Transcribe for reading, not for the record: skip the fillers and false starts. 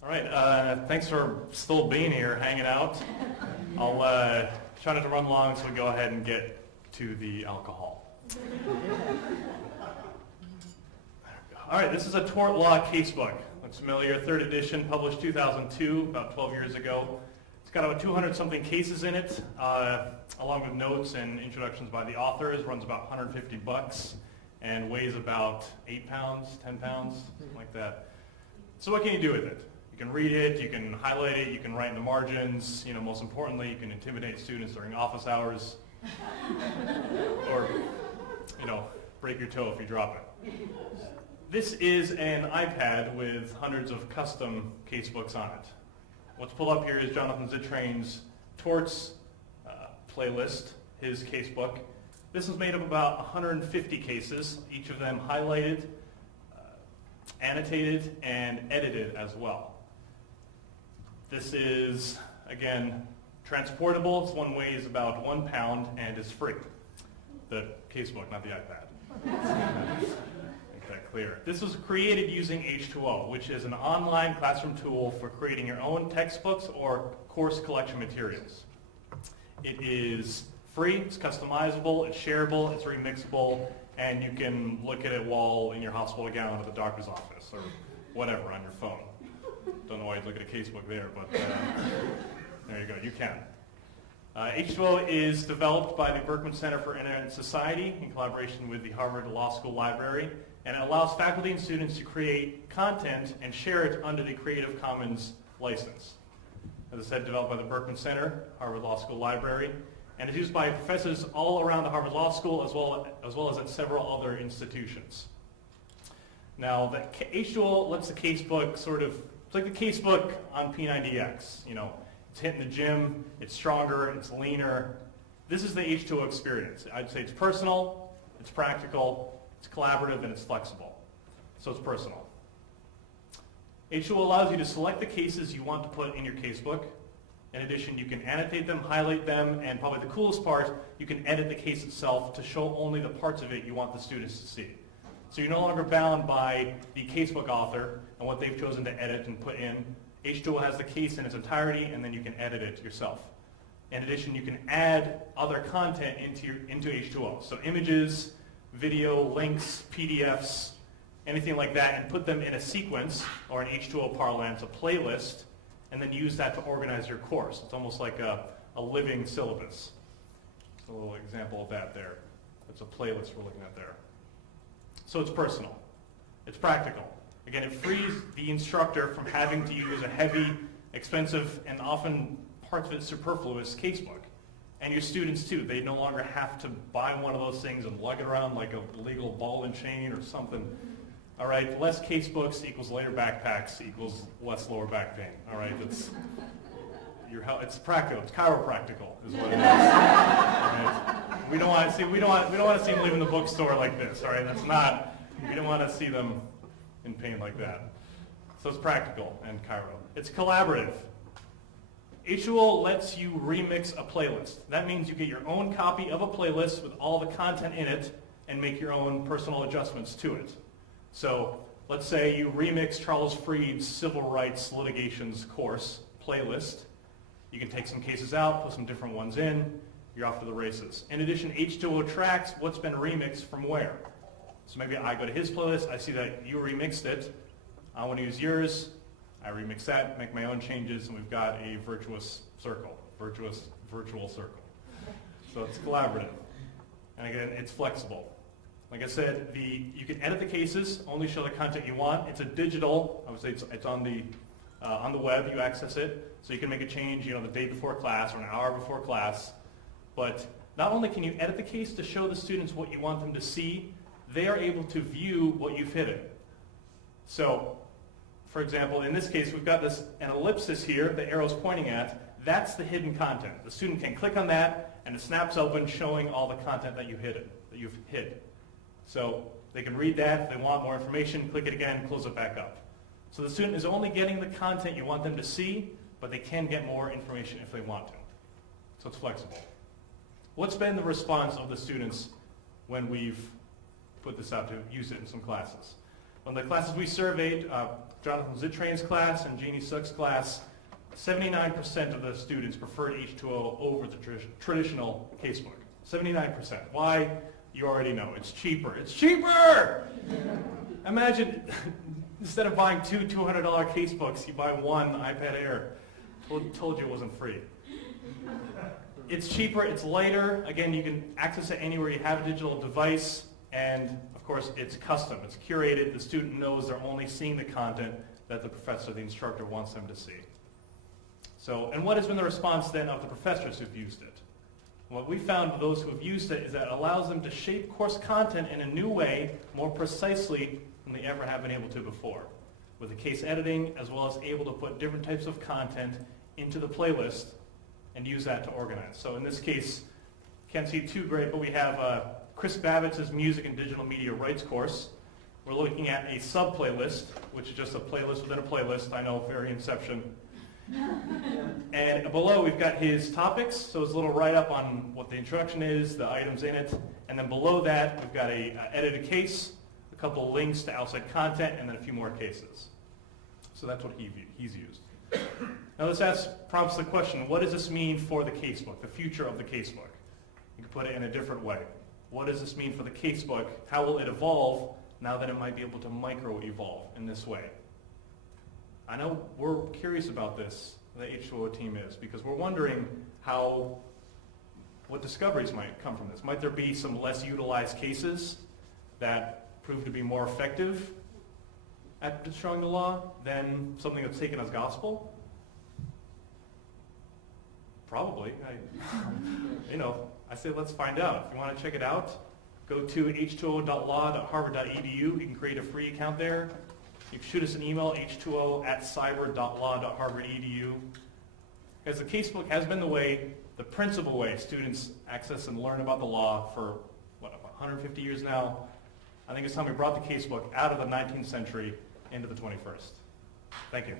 All right, thanks for still being here, hanging out. I'll try not to run long, so we go ahead and get to the alcohol. All right, this is a tort law casebook. Looks familiar, 3rd edition, published 2002, about 12 years ago. It's got about 200-something cases in it, along with notes and introductions by the authors. Runs about $150 and weighs about 8 pounds, 10 pounds, something like that. So what can you do with it? You can read it, you can highlight it, you can write in the margins. Most importantly, you can intimidate students during office hours, or break your toe if you drop it. This is an iPad with hundreds of custom casebooks on it. What's pulled up here is Jonathan Zittrain's torts playlist, his casebook. This is made up of about 150 cases, each of them highlighted, annotated, and edited as well. This is, again, transportable. This one weighs about 1 pound and is free. The casebook, not the iPad. Make that clear. This was created using H2O, which is an online classroom tool for creating your own textbooks or course collection materials. It is free, it's customizable, it's shareable, it's remixable, and you can look at it while in your hospital gown at the doctor's office or whatever on your phone. Don't know why you'd look at a casebook there, but there you go, you can. H2O is developed by the Berkman Center for Internet and Society in collaboration with the Harvard Law School Library, and it allows faculty and students to create content and share it under the Creative Commons license. As I said, developed by the Berkman Center, Harvard Law School Library, and is used by professors all around the Harvard Law School as well as at several other institutions. Now, the H2O lets the casebook it's like the casebook on P90X. It's hitting the gym, it's stronger, it's leaner. This is the H2O experience. I'd say it's personal, it's practical, it's collaborative, and it's flexible. So it's personal. H2O allows you to select the cases you want to put in your casebook. In addition, you can annotate them, highlight them, and probably the coolest part, you can edit the case itself to show only the parts of it you want the students to see. So you're no longer bound by the casebook author and what they've chosen to edit and put in. H2O has the case in its entirety, and then you can edit it yourself. In addition, you can add other content into H2O. So images, video, links, PDFs, anything like that, and put them in a sequence, or in H2O parlance, a playlist, and then use that to organize your course. It's almost like a living syllabus. Just a little example of that there. It's a playlist we're looking at there. So it's personal. It's practical. Again, it frees the instructor from having to use a heavy, expensive, and often parts of it superfluous casebook. And your students too. They no longer have to buy one of those things and lug it around like a legal ball and chain or something. All right, less casebooks equals lighter backpacks equals less lower back pain. All right, it's practical. It's chiropractical, is what it is. Right? We don't want to see them leaving the bookstore like this. All right, that's not. We don't want to see them in pain like that. So it's practical and chiro. It's collaborative. H2O lets you remix a playlist. That means you get your own copy of a playlist with all the content in it and make your own personal adjustments to it. So let's say you remix Charles Freed's Civil Rights Litigations course playlist. You can take some cases out, put some different ones in, you're off to the races. In addition, H2O tracks what's been remixed from where. So maybe I go to his playlist, I see that you remixed it, I want to use yours, I remix that, make my own changes, and we've got a virtual circle. So it's collaborative. And again, it's flexible. Like I said, you can edit the cases, only show the content you want. It's a digital, I would say it's on the web, you access it, so you can make a change the day before class or an hour before class. But not only can you edit the case to show the students what you want them to see, they are able to view what you've hidden. So, for example, in this case, we've got an ellipsis here, the arrow's pointing at. That's the hidden content. The student can click on that, and it snaps open, showing all the content that you've hid. So they can read that. If they want more information, click it again, close it back up. So the student is only getting the content you want them to see, but they can get more information if they want to. So it's flexible. What's been the response of the students when we've put this out to use it in some classes? On the classes we surveyed, Jonathan Zittrain's class and Jeannie Suk's class, 79% of the students preferred H2O over the traditional casebook. 79%. Why? You already know. It's cheaper. It's cheaper! Imagine, instead of buying two $200 casebooks, you buy one iPad Air. Told you it wasn't free. It's cheaper, it's lighter. Again, you can access it anywhere you have a digital device. And of course, it's custom. It's curated. The student knows they're only seeing the content that the professor, the instructor, wants them to see. So, and what has been the response then of the professors who've used it? What we found with those who have used it is that it allows them to shape course content in a new way, more precisely than they ever have been able to before, with the case editing, as well as able to put different types of content into the playlist and use that to organize. So in this case, can't see too great, but we have Chris Babbitt's Music and Digital Media Rights course. We're looking at a sub-playlist, which is just a playlist within a playlist. I know, very Inception. And below we've got his topics, so it's a little write-up on what the introduction is, the items in it, and then below that we've got a edited case, a couple of links to outside content, and then a few more cases. So that's what he's used. Now this prompts the question, what does this mean for the casebook, the future of the casebook? You can put it in a different way. What does this mean for the casebook? How will it evolve now that it might be able to micro-evolve in this way? I know we're curious about this, the H2O team is, because we're wondering what discoveries might come from this. Might there be some less utilized cases that prove to be more effective at destroying the law than something that's taken as gospel? Probably. I say let's find out. If you want to check it out, go to h2o.law.harvard.edu. You can create a free account there. You can shoot us an email, h2o@cyber.law.harvard.edu. Because the casebook has been the principal way students access and learn about the law for, 150 years now. I think it's time we brought the casebook out of the 19th century into the 21st. Thank you.